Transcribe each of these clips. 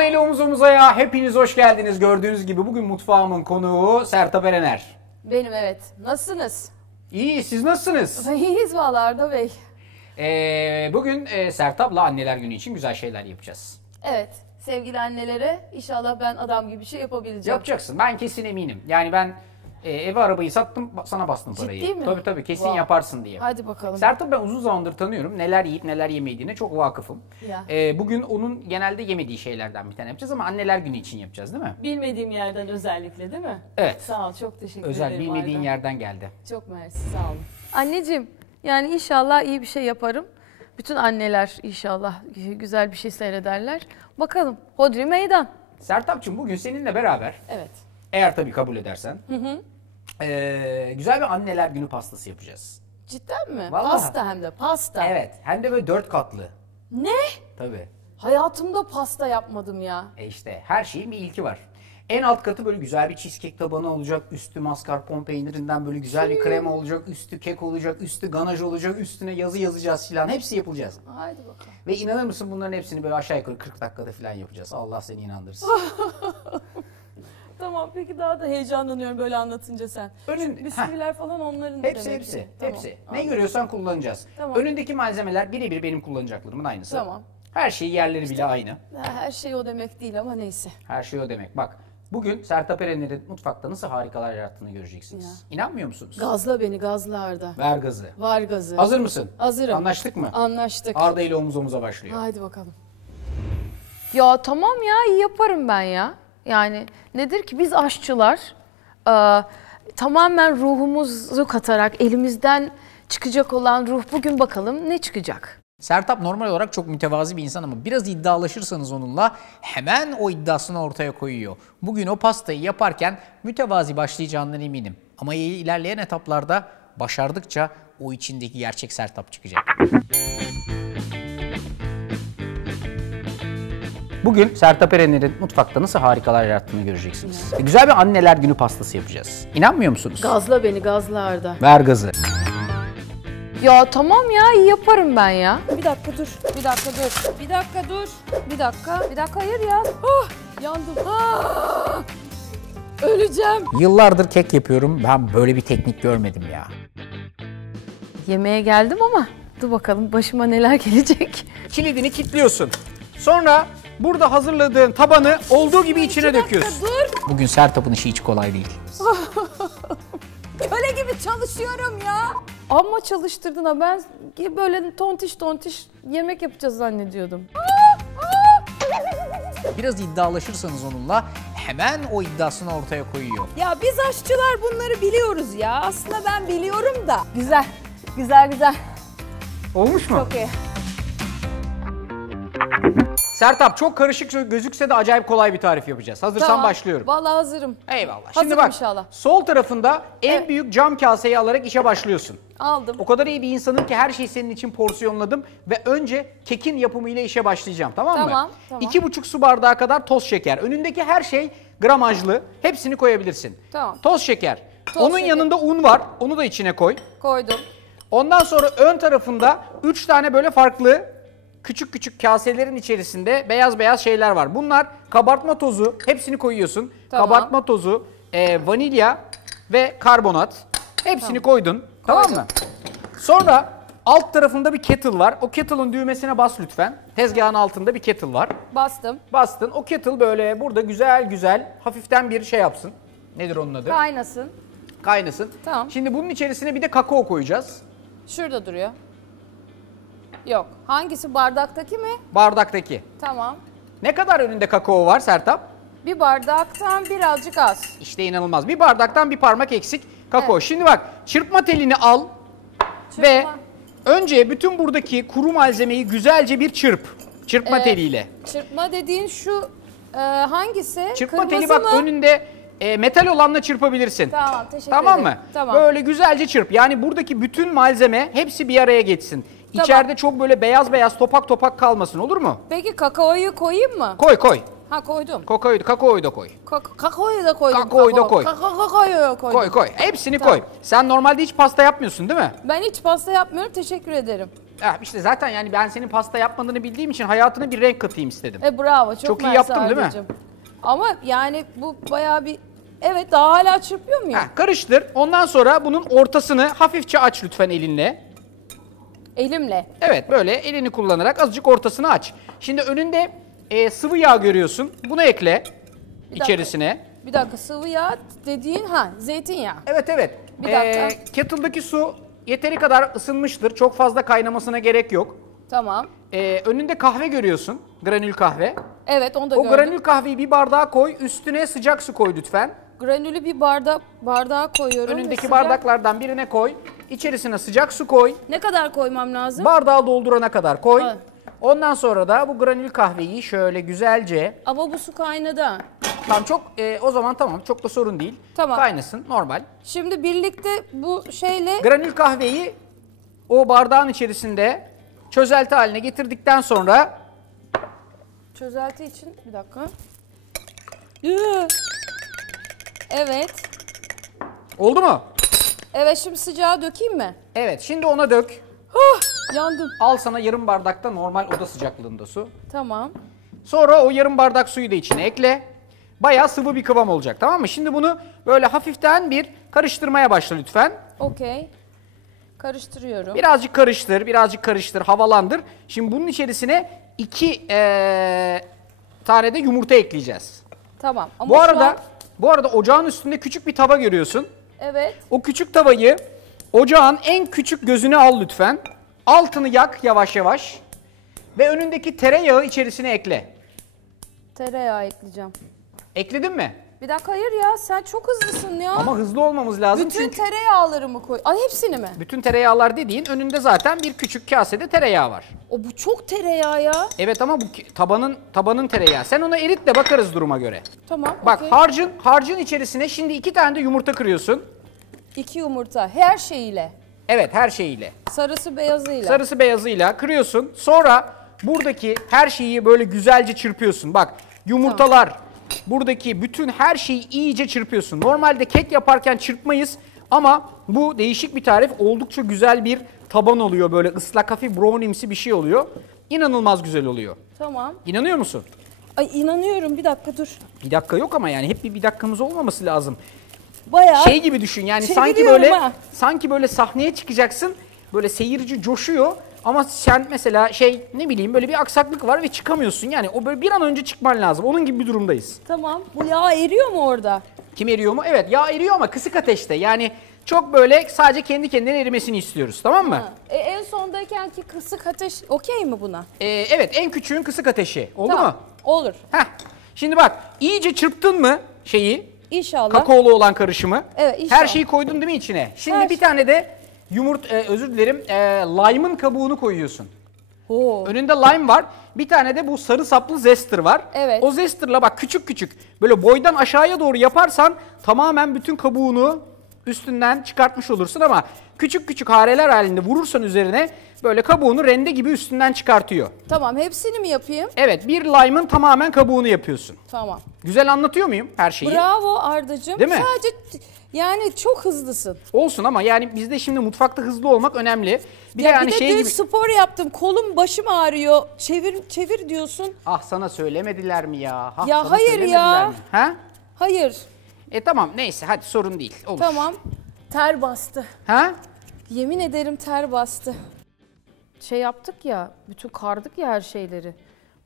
Arda ile omuz omuzaya hepiniz hoş geldiniz. Gördüğünüz gibi bugün mutfağımın konuğu Sertab Erener. Benim, evet. Nasılsınız? İyi, siz nasılsınız? İyiyiz vallahi Arda Bey. Bugün Sertab'la anneler günü için güzel şeyler yapacağız. Evet, sevgili annelere inşallah ben adam gibi bir şey yapabileceğim. Yapacaksın, ben kesin eminim. Yani ben evi arabayı sattım, sana bastım parayı. Ciddi mi? Tabii kesin Wow. yaparsın diye. Hadi bakalım. Sertab ben uzun zamandır tanıyorum. Neler yiyip neler yemediğine çok vakıfım. Ya. Bugün onun genelde yemediği şeylerden bir tane yapacağız ama anneler günü için yapacağız değil mi? Bilmediğim yerden özellikle değil mi? Evet. Sağ ol, çok teşekkür ederim Özel bilmediğin Arda. yerden geldi. Çok mersi, sağ olun. Anneciğim, yani inşallah iyi bir şey yaparım. Bütün anneler inşallah güzel bir şey seyrederler. Bakalım, hodri meydan. Sertab'cığım bugün seninle beraber, Evet. eğer tabii kabul edersen, güzel bir anneler günü pastası yapacağız. Cidden mi? Vallahi. Pasta hem de, pasta. Evet, hem de böyle 4 katlı. Ne? Tabii. Hayatımda pasta yapmadım ya. İşte her şeyin bir ilki var. En alt katı böyle güzel bir cheesecake tabanı olacak. Üstü mascarpone peynirinden böyle güzel bir krema olacak. Üstü kek olacak. Üstü ganaj olacak. Üstüne yazı yazacağız filan. Hepsi yapılacağız. Haydi bakalım. Ve inanır mısın bunların hepsini böyle aşağı yukarı 40 dakikada filan yapacağız. Allah seni inandırsın. Tamam, peki daha da heyecanlanıyorum böyle anlatınca sen. Bisküviler falan onların Hepsi demek hepsi. ki. Tamam, Hepsi. Ne anladım. görüyorsan kullanacağız. Tamam. Önündeki malzemeler birebir benim kullanacaklarımın aynısı. Tamam. Her şey yerleri bile aynı. Her şey o demek değil ama neyse. Her şey o demek. Bak bugün Sertab Erener'in mutfakta nasıl harikalar yarattığını göreceksiniz. İnanmıyor musunuz? Gazla beni, gazla Arda. Ver gazı. Var gazı. Hazır mısın? Hazırım. Anlaştık mı? Anlaştık. Arda ile omuz omuza başlıyor. Haydi bakalım. Ya tamam ya, iyi yaparım ben ya. Yani nedir ki biz aşçılar tamamen ruhumuzu katarak elimizden çıkacak olan ruh, bugün bakalım ne çıkacak? Sertab normal olarak çok mütevazi bir insan ama biraz iddialaşırsanız onunla hemen o iddiasını ortaya koyuyor. Bugün o pastayı yaparken mütevazi başlayacağından eminim. Ama ilerleyen etaplarda başardıkça o içindeki gerçek Sertab çıkacak. Bugün Sertab Erener'in mutfakta nasıl harikalar yarattığını göreceksiniz. Güzel bir anneler günü pastası yapacağız. İnanmıyor musunuz? Gazla beni, gazla Arda. Ver gazı. Ya tamam ya, iyi yaparım ben ya. Bir dakika dur, bir dakika dur, bir dakika dur, bir dakika hayır ya. Yandım. Öleceğim. Yıllardır kek yapıyorum. Ben böyle bir teknik görmedim ya. Yemeğe geldim ama dur bakalım başıma neler gelecek. Kilidini kilitliyorsun. Sonra burada hazırladığın tabanı olduğu gibi içine döküyorsun. Dur. Bugün Sertab'ın işi hiç kolay değil. Köle gibi çalışıyorum ya. Amma çalıştırdın ha, ben böyle tontiş yemek yapacağız zannediyordum. Biraz iddialaşırsanız onunla hemen o iddiasını ortaya koyuyor. Ya biz aşçılar bunları biliyoruz ya. Aslında ben biliyorum da. Güzel, güzel. Olmuş mu? Çok iyi. Sertab çok karışık gözükse de acayip kolay bir tarif yapacağız. Hazırsan Tamam. Başlıyorum. Vallahi hazırım. Eyvallah. Şimdi Hazırım bak, inşallah. sol tarafında en Evet. büyük cam kaseyi alarak işe başlıyorsun. Aldım. O kadar iyi bir insanım ki her şeyi senin için porsiyonladım ve önce kekin yapımıyla işe başlayacağım, tamam mı? Tamam. 2,5 su bardağı kadar toz şeker. Önündeki her şey gramajlı. Hepsini koyabilirsin. Tamam. Toz şeker. Toz Onun şeker. yanında un var. Onu da içine koy. Koydum. Ondan sonra ön tarafında 3 tane böyle farklı küçük kaselerin içerisinde beyaz şeyler var. Bunlar kabartma tozu. Hepsini koyuyorsun. Tamam. Kabartma tozu, vanilya ve karbonat. Hepsini koydun. Tamam Koydum. mı? Sonra alt tarafında bir kettle var. O kettle'ın düğmesine bas lütfen. Tezgahın altında bir kettle var. Bastım. Bastın. O kettle böyle burada güzel hafiften bir şey yapsın. Nedir onun adı? Kaynasın. Kaynasın. Tamam. Şimdi bunun içerisine bir de kakao koyacağız. Şurada duruyor. Yok. Hangisi, bardaktaki mi? Bardaktaki. Tamam. Ne kadar önünde kakao var Sertab? Bir bardaktan birazcık az. İşte inanılmaz. Bir bardaktan bir parmak eksik kakao. Evet. Şimdi bak, çırpma telini al ve önce bütün buradaki kuru malzemeyi güzelce bir çırp. Çırpma teliyle. Çırpma dediğin şu hangisi? Çırpma Kırmızı teli bak mı? önünde metal olanla çırpabilirsin. Tamam, teşekkür Tamam ederim. mı? Tamam. Böyle güzelce çırp. Yani buradaki bütün malzeme hepsi bir araya geçsin. Tamam. İçeride çok böyle beyaz topak kalmasın, olur mu? Peki kakaoyu koyayım mı? Koy. Ha, koydum. Kakaoyu da koy. Kakaoyu da koydum. Kakaoyu da koy. Kakaoyu da koydum. Koy. Hepsini Tamam. koy. Sen normalde hiç pasta yapmıyorsun değil mi? Ben hiç pasta yapmıyorum, teşekkür ederim. İşte zaten yani ben senin pasta yapmadığını bildiğim için hayatına bir renk katayım istedim. Bravo. Çok iyi mersi yaptım, değil mi? Ardacığım. Ama yani bu bayağı bir... Evet, daha hala çırpıyor muyum? Karıştır. Ondan sonra bunun ortasını hafifçe aç lütfen elinle. Elimle. Evet, böyle elini kullanarak azıcık ortasını aç. Şimdi önünde sıvı yağ görüyorsun. Bunu ekle içerisine. Bir dakika, sıvı yağ dediğin zeytinyağı. Evet. Bir dakika. Kettle'daki su yeteri kadar ısınmıştır. Çok fazla kaynamasına gerek yok. Tamam. Önünde kahve görüyorsun. Granül kahve. Evet, onu da O gördüm. granül kahveyi bir bardağa koy. Üstüne sıcak su koy lütfen. Granülü bir bardağa koyuyorum. Önündeki Sıcak- bardaklardan birine koy. İçerisine sıcak su koy. Ne kadar koymam lazım? Bardağı doldurana kadar koy. Evet. Ondan sonra da bu granül kahveyi şöyle güzelce... Ama bu su kaynadı. Tamam o zaman tamam, çok da sorun değil. Tamam. Kaynasın, normal. Şimdi birlikte bu şeyle... Granül kahveyi o bardağın içerisinde çözelti haline getirdikten sonra... Çözelti için bir dakika. Yuh! Evet. Oldu mu? Evet, şimdi sıcağı dökeyim mi? Evet, şimdi ona dök. Yandım. Al sana yarım bardakta normal oda sıcaklığında su. Tamam. Sonra o yarım bardak suyu da içine ekle. Bayağı sıvı bir kıvam olacak, tamam mı? Şimdi bunu böyle hafiften bir karıştırmaya başla lütfen. Okey. Karıştırıyorum. Birazcık karıştır, havalandır. Şimdi bunun içerisine 2 tane de yumurta ekleyeceğiz. Tamam. Ama Bu şu arada an- ocağın üstünde küçük bir tava görüyorsun. Evet. O küçük tavayı ocağın en küçük gözüne al lütfen. Altını yak yavaş yavaş. Ve önündeki tereyağı içerisine ekle. Tereyağı ekleyeceğim. Ekledin mi? Bir dakika, hayır ya, sen çok hızlısın ya. Ama hızlı olmamız lazım Bütün çünkü... tereyağlarımı koy. Ay, hepsini mi? Bütün tereyağlar dediğin önünde zaten bir küçük kasede tereyağı var. Bu çok tereyağı ya. Evet ama bu tabanın tereyağı. Sen onu erit de bakarız duruma göre. Tamam. Bak okey. harcın içerisine şimdi 2 tane de yumurta kırıyorsun. 2 yumurta her şeyiyle. Evet, her şeyiyle. Sarısı beyazıyla. Sarısı beyazıyla kırıyorsun. Sonra buradaki her şeyi böyle güzelce çırpıyorsun. Bak, yumurtalar, buradaki bütün her şeyi iyice çırpıyorsun. Normalde kek yaparken çırpmayız ama bu değişik bir tarif. Oldukça güzel bir taban oluyor, böyle ıslak hafif brownie'msi bir şey oluyor. İnanılmaz güzel oluyor. Tamam. İnanıyor musun? Ay, inanıyorum, bir dakika dur. Bir dakika yok ama yani hep bir dakikamız olmaması lazım. Bayağı. Şey gibi düşün yani Çeviriyorum sanki böyle sahneye çıkacaksın. Böyle seyirci coşuyor ama sen mesela ne bileyim böyle bir aksaklık var ve çıkamıyorsun. Yani o böyle bir an önce çıkman lazım. Onun gibi bir durumdayız. Tamam. Bu yağ eriyor mu orada? Kim eriyor mu? Evet, yağ eriyor ama kısık ateşte. Yani çok böyle sadece kendi kendine erimesini istiyoruz, tamam mı? En sondayken ki kısık ateş okey mi buna? Evet, en küçüğün kısık ateşi. Oldu Tamam. mu? Olur. Heh. Şimdi bak, iyice çırptın mı İnşallah. kakaolu olan karışımı? Evet, inşallah. Her şeyi koydun değil mi içine? Şimdi Her bir tane de lime'ın kabuğunu koyuyorsun. Oo. Önünde lime var. Bir tane de bu sarı saplı zester var. Evet. O zester'la bak küçük küçük böyle boydan aşağıya doğru yaparsan tamamen bütün kabuğunu üstünden çıkartmış olursun ama küçük küçük hareler halinde vurursan üzerine böyle kabuğunu rende gibi üstünden çıkartıyor. Tamam, hepsini mi yapayım? Evet, bir lime'ın tamamen kabuğunu yapıyorsun. Tamam. Güzel anlatıyor muyum her şeyi? Bravo Ardacığım. Değil mi? Sadece yani çok hızlısın. Olsun ama yani bizde şimdi mutfakta hızlı olmak önemli. Bir de Ya yani bir de şey dün gibi... spor yaptım. Kolum başım ağrıyor. Çevir diyorsun. Ah, sana söylemediler mi ya? Ah, Ya sana hayır söylemediler ya. mi? Ha? Hayır. Tamam, neyse, hadi sorun değil. Olur. Tamam. Ter bastı. Ha? Yemin ederim ter bastı. Şey yaptık ya, bütün kardık ya her şeyleri.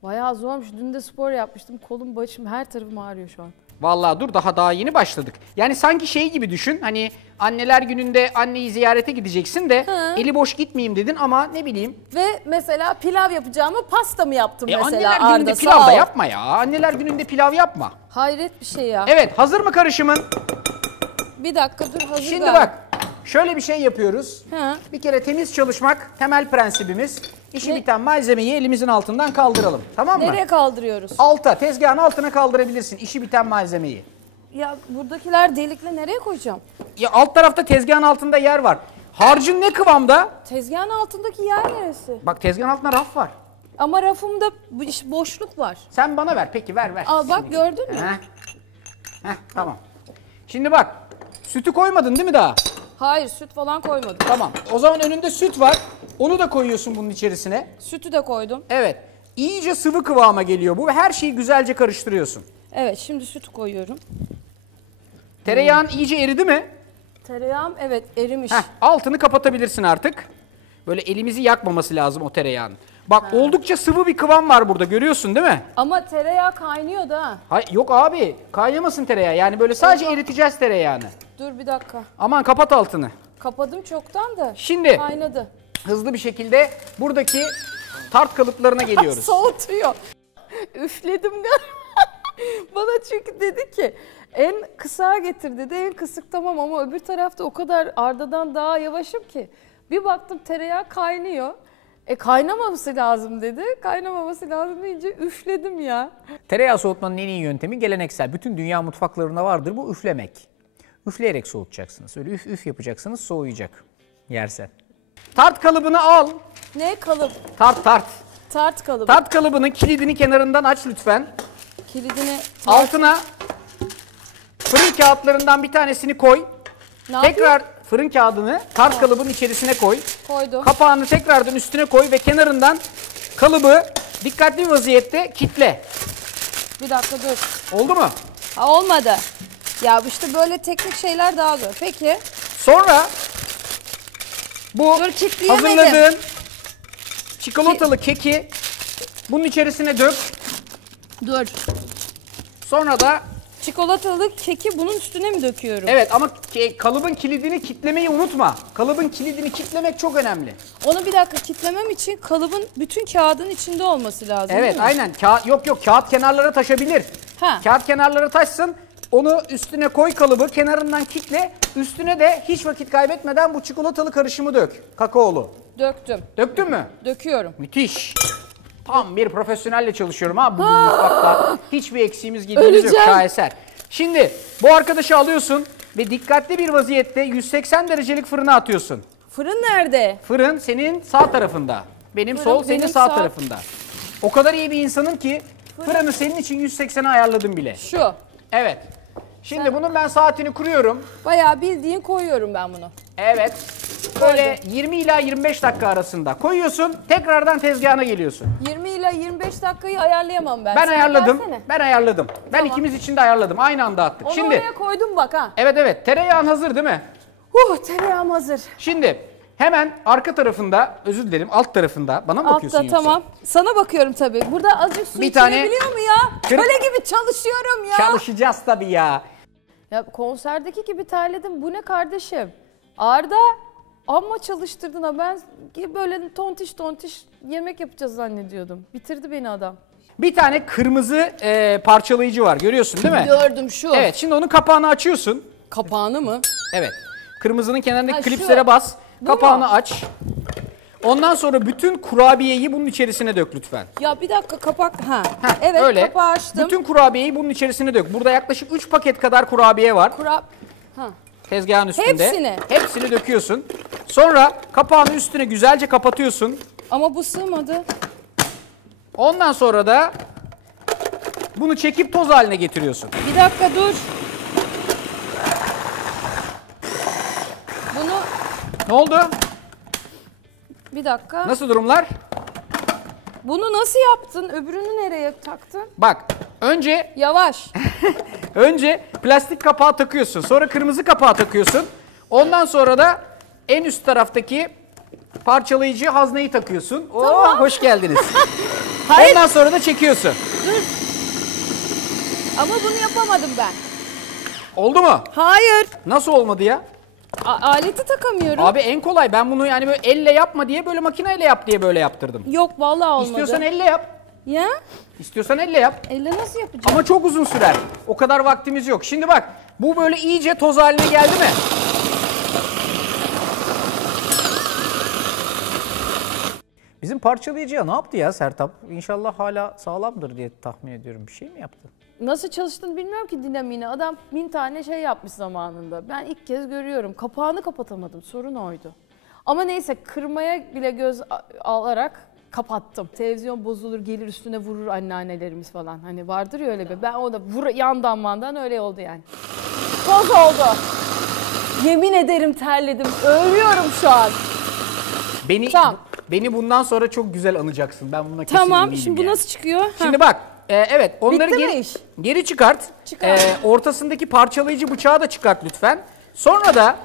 Bayağı zormuş. Dün de spor yapmıştım. Kolum, başım, her tarafım ağrıyor şu an. Vallahi dur, daha yeni başladık. Yani sanki şey gibi düşün, hani anneler gününde anneyi ziyarete gideceksin de eli boş gitmeyeyim dedin ama ne bileyim. Ve mesela pilav yapacağımı pasta mı yaptım mesela Anneler Arda? gününde Sağ pilav da ol. yapma ya. Anneler gününde pilav yapma. Hayret bir şey ya. Evet, hazır mı karışımın? Bir dakika dur, hazır Şimdi ver. bak, şöyle bir şey yapıyoruz. Ha. Bir kere temiz çalışmak temel prensibimiz. İşi Ne? biten malzemeyi elimizin altından kaldıralım. Tamam mı? Nereye kaldırıyoruz? Alta, tezgahın altına kaldırabilirsin işi biten malzemeyi. Ya buradakiler delikle nereye koyacağım? Ya alt tarafta tezgahın altında yer var. Harcın ne kıvamda? Tezgahın altındaki yer neresi? Bak, tezgahın altında raf var. Ama rafımda boşluk var. Sen bana ver, peki ver. Al bak, gördün mü? Tamam. Şimdi bak, sütü koymadın değil mi daha? Hayır, süt falan koymadım. Tamam. O zaman önünde süt var. Onu da koyuyorsun bunun içerisine. Sütü de koydum. Evet. İyice sıvı kıvama geliyor bu ve her şeyi güzelce karıştırıyorsun. Evet, şimdi sütü koyuyorum. Tereyağın iyice eridi mi? Tereyağım evet erimiş. Altını kapatabilirsin artık. Böyle elimizi yakmaması lazım o tereyağın. Bak oldukça sıvı bir kıvam var burada, görüyorsun değil mi? Ama tereyağı kaynıyor da. Hayır, yok abi, kaynamasın tereyağı. Yani böyle sadece eriteceğiz tereyağını. Dur bir dakika. Aman kapat altını. Kapadım çoktan da. Şimdi Kaynadı. hızlı bir şekilde buradaki tart kalıplarına geliyoruz. Soğutuyor. Üfledim galiba. Bana çünkü dedi ki en kısa getir dedi. En kısık tamam ama öbür tarafta o kadar Arda'dan daha yavaşım ki. Bir baktım tereyağı kaynıyor. Kaynamaması lazım dedi. Kaynamaması lazım deyince üfledim ya. Tereyağı soğutmanın en iyi yöntemi geleneksel. Bütün dünya mutfaklarında vardır bu, üflemek. Üfleyerek soğutacaksınız. Öyle üf üf yapacaksınız, soğuyacak yersen. Tart kalıbını al. Ne kalıp? Tart. Tart kalıbı. Tart kalıbının kilidini kenarından aç lütfen. Kilidini Altına fırın kağıtlarından bir tanesini koy. ne Tekrar fırın kağıdını tart kalıbın içerisine koy. koydum. Kapağını tekrardan üstüne koy ve kenarından kalıbı dikkatli bir vaziyette kitle. Bir dakika dur. Oldu mu? Ha, olmadı. Ya işte böyle teknik şeyler daha zor. Peki. Sonra bu Dur, kitleyemedim. hazırladığın çikolatalı keki bunun içerisine dök. Dur. Sonra da Çikolatalı keki bunun üstüne mi döküyorum? evet, ama kalıbın kilidini kitlemeyi unutma. Kalıbın kilidini kitlemek çok önemli. Onu bir dakika kitlemem için kalıbın bütün kağıdın içinde olması lazım. Evet, değil mi? aynen. Yok kağıt kenarlara taşabilir. Ha. Kağıt kenarlara taşsın. Onu üstüne koy, kalıbı kenarından kitle. Üstüne de hiç vakit kaybetmeden bu çikolatalı karışımı dök. Kakaolu. Döktüm. Döktün mü? Döküyorum. Müthiş. Tam bir profesyonelle çalışıyorum ha bugün mutfakta. Hiçbir eksiğimiz gidiğimiz yok, Öleceğim. şaheser. Şimdi bu arkadaşı alıyorsun ve dikkatli bir vaziyette 180 derecelik fırına atıyorsun. Fırın nerede? Fırın senin sağ tarafında. Benim Fırın sol, senin benim sağ sağ. tarafında. O kadar iyi bir insanım ki fırını senin için 180'e ayarladım bile. Şu. Evet. Şimdi bunun ben saatini kuruyorum. Bayağı bildiğin koyuyorum ben bunu. Evet. Böyle 20 ila 25 dakika arasında koyuyorsun. Tekrardan tezgahına geliyorsun. 20 ile 25 dakikayı ayarlayamam ben. Ben Sen ayarladım. versene. Ben ayarladım. Ben Tamam. ikimiz için de ayarladım. Aynı anda attık. Onu Şimdi oraya koydum bak ha. evet, tereyağın hazır değil mi? Tereyağım hazır. Şimdi hemen arka tarafında, özür dilerim, alt tarafında bana mı bakıyorsun Altta yoksa? tamam. Sana bakıyorum tabii. Burada azıcık su Bir tane içilebiliyor mu ya? kırık- Köle gibi çalışıyorum ya. Çalışacağız tabii ya. Ya konserdeki gibi terledim. Bu ne kardeşim? Arda amma çalıştırdın ha. Ben böyle tontiş yemek yapacağız zannediyordum. Bitirdi beni adam. Bir tane kırmızı parçalayıcı var, görüyorsun değil mi? Gördüm şu. Evet, şimdi onun kapağını açıyorsun. Kapağını mı? Evet. Kırmızının kenarındaki Ha, şu. klipslere bas. Bu Kapağını mu? aç. Ondan sonra bütün kurabiyeyi bunun içerisine dök lütfen. Ya bir dakika kapak. Heh, Evet öyle. kapağı açtım. Bütün kurabiyeyi bunun içerisine dök. Burada yaklaşık 3 paket kadar kurabiye var. Ha. Tezgahın üstünde. Hepsini? Hepsini döküyorsun. Sonra kapağını üstüne güzelce kapatıyorsun. Ama bu sığmadı. Ondan sonra da bunu çekip toz haline getiriyorsun. Bir dakika dur. Bunu Ne oldu? bir dakika. Nasıl durumlar? Bunu nasıl yaptın? Öbürünü nereye taktın? Bak, Yavaş. önce plastik kapağı takıyorsun. Sonra kırmızı kapağı takıyorsun. Ondan sonra da en üst taraftaki parçalayıcı hazneyi takıyorsun. Oo, hoş geldiniz. Hayır. Ondan sonra da çekiyorsun. Ama bunu yapamadım ben. Oldu mu? Hayır. Nasıl olmadı ya? Aleti takamıyorum. Abi en kolay. Ben bunu yani böyle elle yapma diye, böyle makineyle yap diye böyle yaptırdım. Yok vallahi olmadı. İstiyorsan elle yap. Ya? İstiyorsan elle yap. Elle nasıl yapacağım? Ama çok uzun sürer. O kadar vaktimiz yok. Şimdi bak, bu böyle iyice toz haline geldi mi? Bizim parçalayıcıya ne yaptı ya Sertab? İnşallah hala sağlamdır diye tahmin ediyorum. Bir şey mi yaptı? Nasıl çalıştığını bilmiyorum ki dinamiğini. Adam 1000 tane şey yapmış zamanında. Ben ilk kez görüyorum. Kapağını kapatamadım. Sorun oydu. Ama neyse kırmaya bile göz alarak kapattım. Televizyon bozulur gelir üstüne vurur anneannelerimiz falan. Hani vardır ya öyle bir. Ben o da yandan mandan öyle oldu yani. Toz oldu. Yemin ederim terledim. Ölüyorum şu an. Tamam. Beni bundan sonra çok güzel anacaksın. Ben buna kesin Tamam, eminim şimdi bu yani. nasıl çıkıyor? Şimdi bak, evet onları Bitti mi iş? geri çıkart. Ortasındaki parçalayıcı bıçağı da çıkart lütfen. Sonra da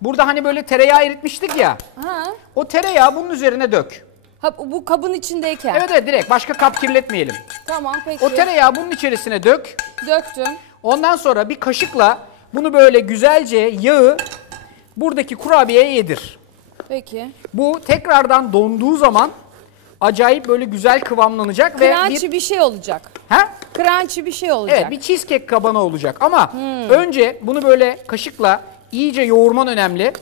burada hani böyle tereyağı eritmiştik ya. Ha. O tereyağı bunun üzerine dök. Ha, bu kabın içindeyken. Evet evet, direkt başka kap kirletmeyelim. Tamam peki. O tereyağı bunun içerisine dök. Döktüm. Ondan sonra bir kaşıkla bunu böyle güzelce yağı buradaki kurabiyeye yedir. Peki. Bu tekrardan donduğu zaman acayip böyle güzel kıvamlanacak ve Crunchy bir şey olacak. Ha? Crunchy bir şey olacak. Evet, bir cheesecake kabana olacak ama önce bunu böyle kaşıkla iyice yoğurman önemli.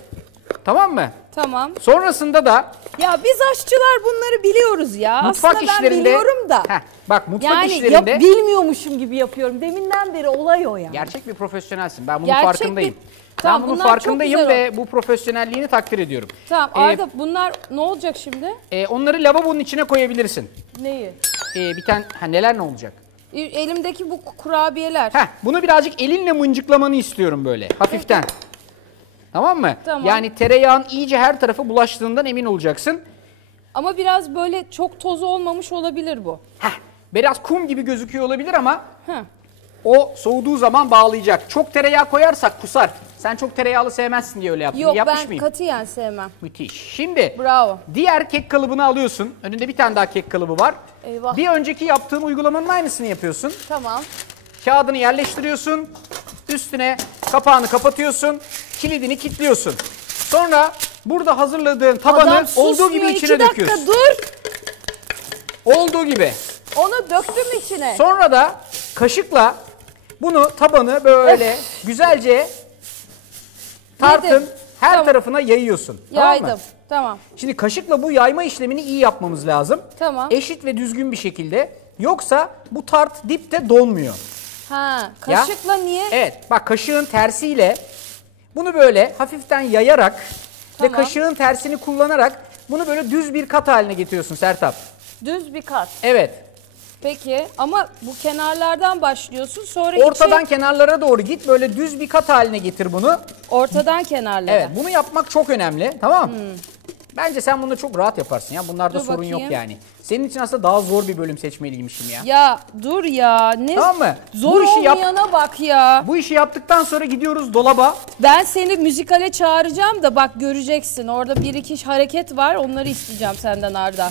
Tamam mı? Tamam. Sonrasında da Ya biz aşçılar bunları biliyoruz ya. mutfak Aslında ben işlerinde biliyorum da. bak mutfak Yani işlerinde bilmiyormuşum gibi yapıyorum. Deminden beri olay o yani. gerçek bir profesyonelsin. Ben bunun Gerçek farkındayım. Tamam, Ben bunun bunlar çok farkındayım güzel ve bu profesyonelliğini takdir ediyorum. Tamam Arda bunlar ne olacak şimdi? Onları lavabonun içine koyabilirsin. Neyi? Bir tane neler ne olacak? Elimdeki bu kurabiyeler. Bunu birazcık elinle mıncıklamanı istiyorum böyle hafiften. Tamam mı? Tamam. Yani tereyağın iyice her tarafa bulaştığından emin olacaksın. Ama biraz böyle çok toz olmamış olabilir bu. Biraz kum gibi gözüküyor olabilir ama Heh. o soğuduğu zaman bağlayacak. Çok tereyağı koyarsak kusar. Sen çok tereyağlı sevmezsin diye öyle yaptın. Yok Yapmış ben mıyım? katiyen sevmem. Müthiş. Şimdi Bravo. diğer kek kalıbını alıyorsun. Önünde bir tane daha kek kalıbı var. Eyvah. Bir önceki yaptığın uygulamanın aynısını yapıyorsun. Tamam. Kağıdını yerleştiriyorsun. Üstüne kapağını kapatıyorsun. Kilidini kilitliyorsun. Sonra burada hazırladığın tabanı Adam olduğu susmuyor, gibi 2 içine dakika döküyorsun. dur. Olduğu gibi. Onu döktüm içine. Sonra da kaşıkla bunu tabanı böyle güzelce tartın Yedim. her Tamam. tarafına yayıyorsun. Yaydım. Tamam mı? Tamam. Şimdi kaşıkla bu yayma işlemini iyi yapmamız lazım. Tamam. Eşit ve düzgün bir şekilde. Yoksa bu tart dipte donmuyor. Ha, kaşıkla niye? Evet, bak kaşığın tersiyle bunu böyle hafiften yayarak Tamam. ve kaşığın tersini kullanarak bunu böyle düz bir kat haline getiriyorsun Sertab. Düz bir kat. Evet. Peki ama bu kenarlardan başlıyorsun sonra Ortadan kenarlara doğru git, böyle düz bir kat haline getir bunu. ortadan kenarlara. Evet, bunu yapmak çok önemli, tamam mı? Bence sen bunu çok rahat yaparsın ya. Bunlarda Dur sorun yok bakayım. yani. Senin için aslında daha zor bir bölüm seçmeliymişim ya. Ya dur ya ne Tamam mı? zor Bu işi yap- olmayana bak ya. Bu işi yaptıktan sonra gidiyoruz dolaba. Ben seni müzikale çağıracağım da bak göreceksin. Orada bir iki hareket var onları isteyeceğim senden Arda.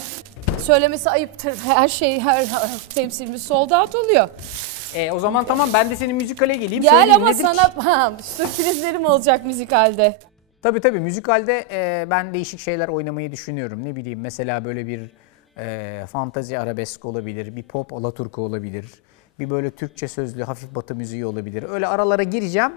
Söylemesi ayıptır. Her temsilimiz sold out oluyor. O zaman tamam, ben de senin müzikale geleyim. Gel söyleyeyim ama nedir ki? sana sürprizlerim olacak müzikalde. Tabii müzikalde ben değişik şeyler oynamayı düşünüyorum. Ne bileyim, mesela böyle bir fantazi arabesk olabilir, bir pop alaturka olabilir. Bir böyle Türkçe sözlü hafif batı müziği olabilir. Öyle aralara gireceğim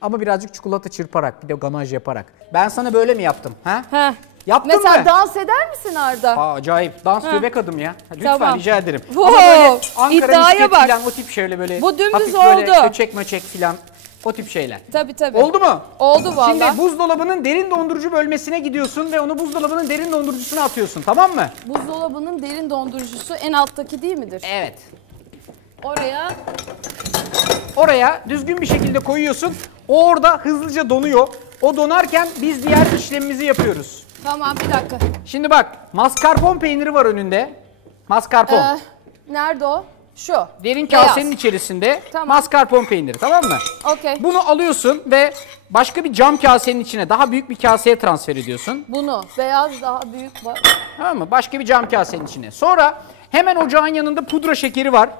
ama birazcık çikolata çırparak, bir de ganaj yaparak. Ben sana böyle mi yaptım? Ha? Heh. Yaptın Mesela mı? dans eder misin Arda? Acayip. Dans göbek adım ya. Lütfen Tamam. rica ederim. Wow, Ama böyle Ankara iddiaya misket bak. falan, o tip şöyle böyle Bu dümdüz hafif böyle oldu. köçek möçek falan, o tip şeyler. Tabii. Oldu mu? Oldu vallahi. Şimdi buzdolabının derin dondurucu bölmesine gidiyorsun ve onu buzdolabının derin dondurucusuna atıyorsun, tamam mı? Buzdolabının derin dondurucusu en alttaki değil midir? Evet. Oraya Düzgün bir şekilde koyuyorsun. O orada hızlıca donuyor. O donarken biz diğer işlemimizi yapıyoruz. tamam bir dakika. Şimdi bak, mascarpone peyniri var önünde. Mascarpone. Nerede o? Şu. Derin Beyaz. kasenin içerisinde Tamam. mascarpone peyniri, tamam mı? Okey. Bunu alıyorsun ve başka bir cam kasenin içine, daha büyük bir kaseye transfer ediyorsun. Bunu. Beyaz daha büyük var. Tamam mı? Başka bir cam kasenin içine. Sonra hemen ocağın yanında pudra şekeri var.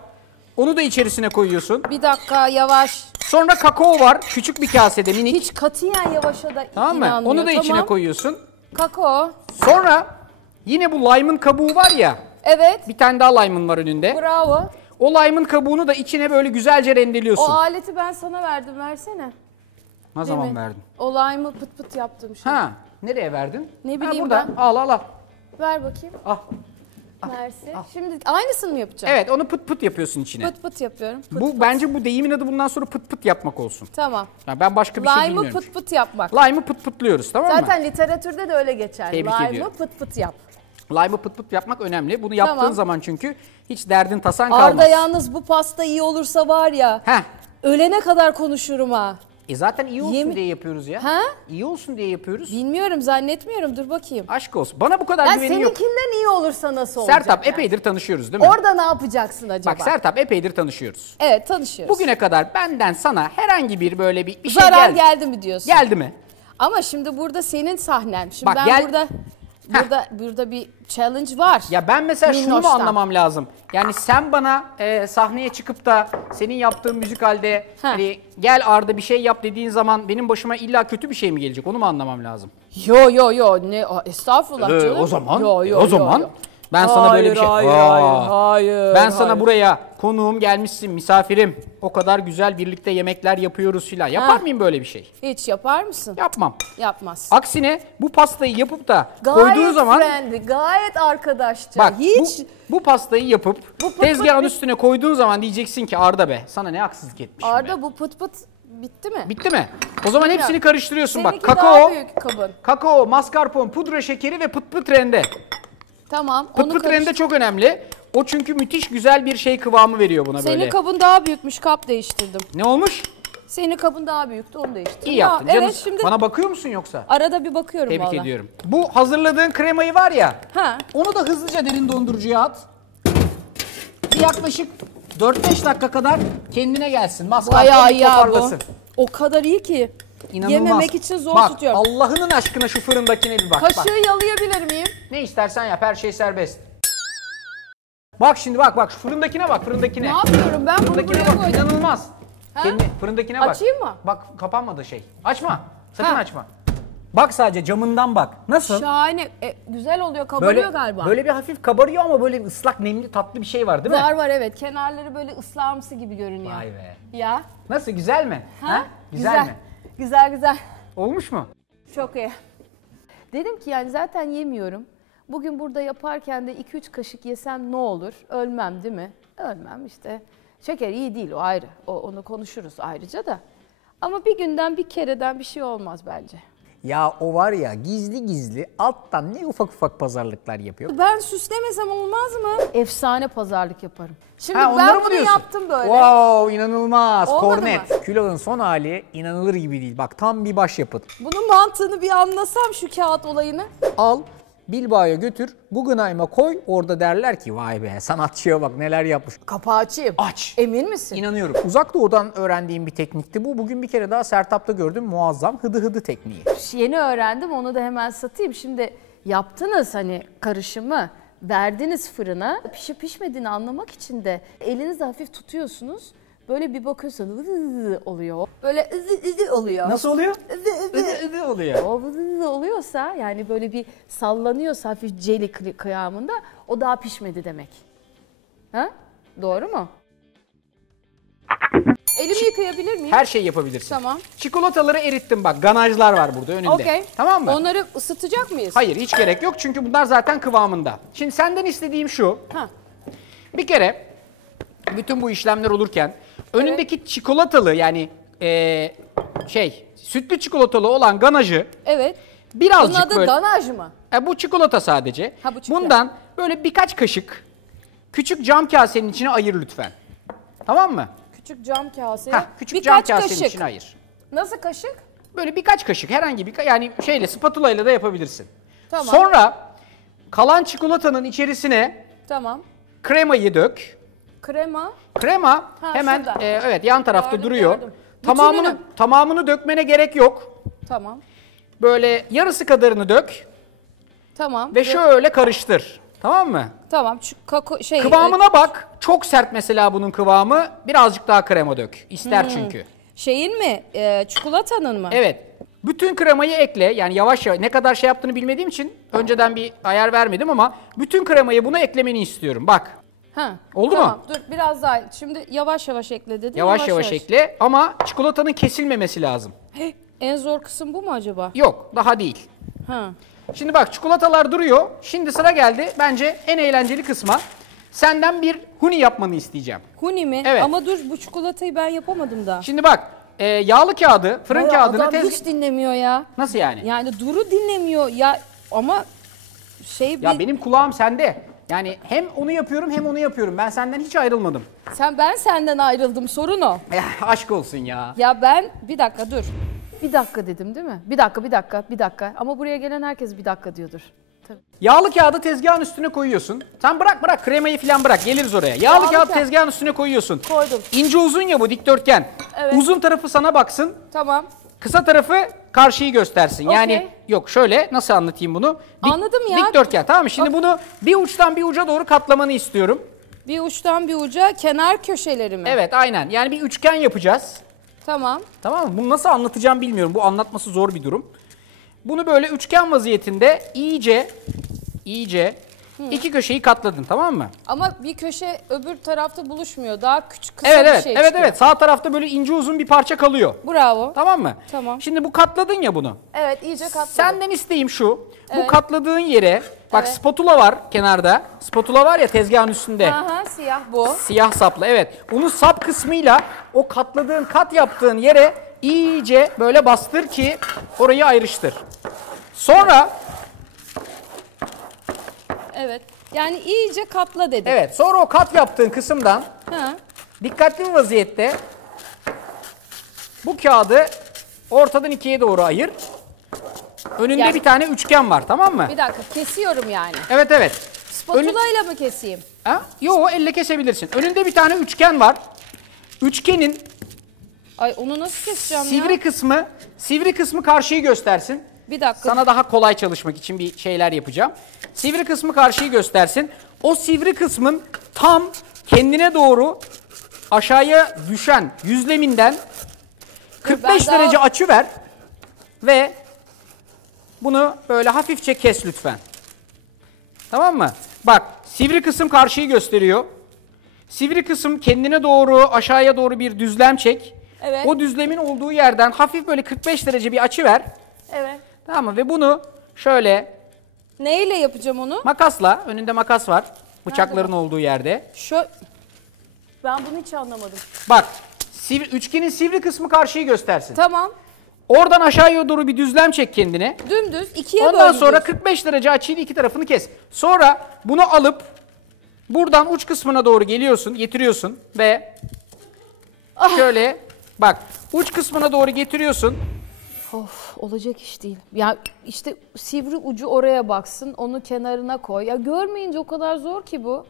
Onu da içerisine koyuyorsun. Bir dakika yavaş. Sonra kakao var. Küçük bir kasede, minik. Hiç katiyen yavaşa da Tamam mı? inanmıyor. Onu da içine Tamam. koyuyorsun. Kakao. Sonra yine bu lime'ın kabuğu var ya. Evet. Bir tane daha lime'ın var önünde. Bravo. O lime'ın kabuğunu da içine böyle güzelce rendeliyorsun. O aleti ben sana verdim. Versene. Ne zaman verdin? O lime'ı pıt pıt yaptım şimdi. Ha, nereye verdin? Ne bileyim burada. ben. Al. Ver bakayım. Al. Mersi. Şimdi aynısını mı yapacağım? Evet, onu pıt pıt yapıyorsun içine. Pıt pıt yapıyorum. Pıt Bu bence bu deyimin adı bundan sonra pıt pıt yapmak olsun. Tamam. Yani ben başka bir şey Lime'ı bilmiyorum. pıt pıt yapmak. Lime'ı pıt pıtluyoruz, tamam mı? Zaten literatürde de öyle geçer. Tebrik Lime'ı ediyorum. pıt pıt yap. Lime'ı pıt pıt yapmak önemli. Bunu yaptığın Tamam. zaman çünkü hiç derdin tasan kalmaz. Arda yalnız bu pasta iyi olursa var ya Heh. ölene kadar konuşurum ha. Zaten iyi olsun Yemin- diye yapıyoruz ya. Ha? İyi olsun diye yapıyoruz. Bilmiyorum, zannetmiyorum. Dur bakayım. Aşk olsun. Bana bu kadar Ya güvenin yok. seninkinden iyi olursa nasıl olacak? Sertab yani? epeydir tanışıyoruz değil mi? Orada ne yapacaksın acaba? Bak Sertab epeydir tanışıyoruz. Evet, tanışıyoruz. Bugüne kadar benden sana herhangi bir böyle bir şey zarar geldi. geldi mi diyorsun? Geldi mi? Ama şimdi burada senin sahnen. Şimdi Bak, ben gel- burada bir challenge var. Ya ben mesela şunu mu Minnoş'tan. anlamam lazım? Yani sen bana sahneye çıkıp da senin yaptığın müzikalde hani gel Arda bir şey yap dediğin zaman benim başıma illa kötü bir şey mi gelecek? Onu mu anlamam lazım? Yo ne estağfurullah canım. O zaman Yo, o zaman yo. ben sana böyle bir şey. Hayır. Ben sana buraya konuğum gelmişsin, misafirim. O kadar güzel birlikte yemekler yapıyoruz filan. Yapar mıyım böyle bir şey? Hiç yapar mısın? Yapmam. Yapmaz. Aksine bu pastayı yapıp da Gayet koyduğu zaman friendly, gayet arkadaşça. bak Hiç bu pastayı yapıp Bu pıt tezgahın pıt üstüne koyduğun zaman diyeceksin ki Arda be sana ne haksızlık etmişim be. Arda bu pıt pıt bitti mi? Bitti mi? O zaman Bilmiyorum. hepsini karıştırıyorsun bak. Seninki Kakao, daha büyük kabın. kakao, mascarpone, pudra şekeri ve pıt pıt rende. Tamam. Pıt pıt rende çok önemli. O çünkü müthiş güzel bir şey kıvamı veriyor buna Senin böyle. kabın daha büyükmüş, kap değiştirdim. Ne olmuş? Senin kabın daha büyüktü, onu değiştirdim. İyi yaptın. Ya, Canım, evet, şimdi bana bakıyor musun yoksa? arada bir bakıyorum Tebrik vallahi. ediyorum. Bu hazırladığın kremayı var ya. Ha. Onu da hızlıca derin dondurucuya at. Bir yaklaşık 4-5 dakika kadar kendine gelsin. Bayağı Mascarpone iyi ya bu. toparlasın. O kadar iyi ki. İnanılmaz. Yememek için zor bak, tutuyorum. Allah'ının aşkına şu fırındakine bir bak. Kaşığı bak. yalayabilir miyim? Ne istersen yap, her şey serbest. Bak şimdi bak şu fırındakine bak, fırındakine. Ne yapıyorum ben? Bunu Fırındakine buraya bak, koydum. inanılmaz. Ha? Fırındakine bak. Açayım mı? Bak kapanmadı şey. Açma. Sakın Ha. açma. Bak sadece camından bak. Nasıl? Şahane. Güzel oluyor, kabarıyor galiba. Böyle bir hafif kabarıyor ama böyle ıslak, nemli, tatlı bir şey var değil mi? Var evet. Kenarları böyle ıslahımsı gibi görünüyor. Vay be. Ya. Nasıl, güzel mi? Ha? Güzel mi? Güzel. Olmuş mu? Çok iyi. Dedim ki yani zaten yemiyorum. Bugün burada yaparken de 2-3 kaşık yesem ne olur? Ölmem değil mi? Ölmem işte. Şeker iyi değil, o ayrı. Onu konuşuruz ayrıca da. Ama bir günden bir kereden bir şey olmaz bence. Ya o var ya gizli gizli alttan ne ufak ufak pazarlıklar yapıyor. Ben süslemesem olmaz mı? Efsane pazarlık yaparım. Şimdi Ha, onları ben mı bunu diyorsun? yaptım böyle. Wow, inanılmaz. Olmadı Kornet. mı? Külahın son hali inanılır gibi değil. Bak tam bir başyapıt. Bunun mantığını bir anlasam şu kağıt olayını. Al Bilbao'ya götür, Guggenheim'a koy. Orada derler ki vay be sanatçıya bak neler yapmış. Kapağı açayım. Aç. Emin misin? İnanıyorum. Uzak Doğu'dan öğrendiğim bir teknikti bu. Bugün bir kere daha Sertab'da gördüm, muazzam hıdı hıdı tekniği. Yeni öğrendim, onu da hemen satayım. Şimdi yaptınız hani karışımı, verdiniz fırına. Pişip pişmediğini anlamak için de elinizle hafif tutuyorsunuz. Böyle bir bakıyorsunuz oluyor. Böyle oluyor. Nasıl oluyor? Izı. Hıdı oluyor. O oluyorsa yani böyle bir sallanıyorsa hafif jeli kıvamında o daha pişmedi demek. Ha? Doğru mu? Elimi yıkayabilir miyim? Her şeyi yapabilirsin. Tamam. Çikolataları erittim bak. Ganajlar var burada önünde. Okey. Tamam mı? Onları ısıtacak mıyız? Hayır hiç gerek yok çünkü bunlar zaten kıvamında. Şimdi senden istediğim şu. Ha. Bir kere bütün bu işlemler olurken önündeki çikolatalı yani sütlü çikolatalı olan ganajı Evet. birazcık Bunun adı böyle... ganaj mı? Bu çikolata sadece. Ha, bu çikolata. Bundan böyle birkaç kaşık küçük cam kasenin içine ayır lütfen. Tamam mı? Küçük cam kaseye. Küçük cam birkaç kasenin kaşık. içine ayır. Nasıl kaşık? Böyle birkaç kaşık herhangi bir yani spatula ile de yapabilirsin. Tamam. Sonra kalan çikolatanın içerisine Tamam. kremayı dök. Krema. Krema Ha, hemen şurada. evet yan tarafta Gördüm, duruyor. gördüm. Tamamını dökmene gerek yok. Tamam. Böyle yarısı kadarını dök Tamam. ve şöyle karıştır. Tamam mı? Tamam. Şu Kıvamına bak. Çok sert mesela bunun kıvamı. Birazcık daha krema dök. İster çünkü. Şeyin mi? Çikolatanın mı? Evet. Bütün kremayı ekle. Yani yavaş yavaş ne kadar şey yaptığını bilmediğim için önceden bir ayar vermedim ama bütün kremayı buna eklemeni istiyorum. Bak. Ha. Oldu tamam. mu? Dur biraz daha. Şimdi yavaş yavaş ekle dedin. Yavaş ekle ama çikolatanın kesilmemesi lazım. En zor kısım bu mu acaba? Yok, daha değil. Ha. Şimdi bak çikolatalar duruyor. Şimdi sıra geldi bence en eğlenceli kısma. Senden bir huni yapmanı isteyeceğim. Huni mi? Evet. Ama dur bu çikolatayı ben yapamadım da. Şimdi bak yağlı kağıdı, fırın Bayağı kağıdını adam hiç dinlemiyor ya. Nasıl yani? Yani Duru dinlemiyor ya ama Ya benim kulağım sende. Yani hem onu yapıyorum hem onu yapıyorum. Ben senden hiç ayrılmadım. Ben senden ayrıldım, sorun o. Aşk olsun ya. Ya ben, bir dakika dur. Bir dakika dedim değil mi? Bir dakika. Ama buraya gelen herkes bir dakika diyordur. Tabii. Yağlı kağıdı tezgahın üstüne koyuyorsun. Sen bırak kremayı falan bırak, geliriz oraya. Yağlı kağıt tezgahın üstüne koyuyorsun. Koydum. İnce uzun ya bu, dikdörtgen. Evet. Uzun tarafı sana baksın. Tamam. Kısa tarafı karşıyı göstersin. Okey. Yani yok, şöyle nasıl anlatayım bunu? Anladım ya. Dikdörtgen, tamam mı? Şimdi bunu bir uçtan bir uca doğru katlamanı istiyorum. Bir uçtan bir uca kenar köşeleri mi? Evet, aynen. Yani bir üçgen yapacağız. Tamam. Tamam mı? Bunu nasıl anlatacağım bilmiyorum. Bu anlatması zor bir durum. Bunu böyle üçgen vaziyetinde iyice iki köşeyi katladın, tamam mı? Ama bir köşe öbür tarafta buluşmuyor. Daha küçük, kısa Evet, bir şey evet, çıkıyor. evet. Sağ tarafta böyle ince uzun bir parça kalıyor. Bravo. Tamam mı? Tamam. Şimdi bu katladın ya bunu. Evet, iyice katladım. Senden isteğim şu. Bu Evet. katladığın yere bak, Evet. spatula var kenarda. Spatula var ya tezgahın üstünde. Aha, siyah bu. Siyah saplı, evet. Onun sap kısmıyla o katladığın, kat yaptığın yere iyice böyle bastır ki orayı ayrıştır. Sonra Evet. Yani iyice katla dedim. evet, sonra o kat yaptığın kısımdan Ha. dikkatli bir vaziyette bu kağıdı ortadan ikiye doğru ayır. Önünde Yani- bir tane üçgen var, tamam mı? Bir dakika, kesiyorum yani. Evet, evet. Spatulayla mı keseyim? Ha? Yo, elle kesebilirsin. Önünde bir tane üçgen var. Üçgenin Ay, onu nasıl keseceğim sivri kısmı karşıyı göstersin. Bir dakika. Sana daha kolay çalışmak için bir şeyler yapacağım. Sivri kısmı karşıyı göstersin. O sivri kısmın tam kendine doğru aşağıya düşen yüzleminden 45 daha- derece açı ver ve bunu böyle hafifçe kes lütfen. Tamam mı? Bak, sivri kısım karşıyı gösteriyor. Sivri kısım kendine doğru, aşağıya doğru bir düzlem çek. Evet. O düzlemin olduğu yerden hafif böyle 45 derece bir açı ver. Evet. Tamam mı? Ve bunu şöyle Neyle yapacağım onu? makasla, önünde makas var. Bıçakların olduğu yerde. Ben bunu hiç anlamadım. Bak, üçgenin sivri kısmı karşıyı göstersin. Tamam. Oradan aşağıya doğru bir düzlem çek kendine. Dümdüz ikiye Ondan böldüm. sonra 45 derece açıyla iki tarafını kes. Sonra bunu alıp buradan uç kısmına doğru getiriyorsun ve şöyle bak, uç kısmına doğru getiriyorsun. Of, olacak iş değil. Ya işte sivri ucu oraya baksın, onu kenarına koy. Ya görmeyince o kadar zor ki bu.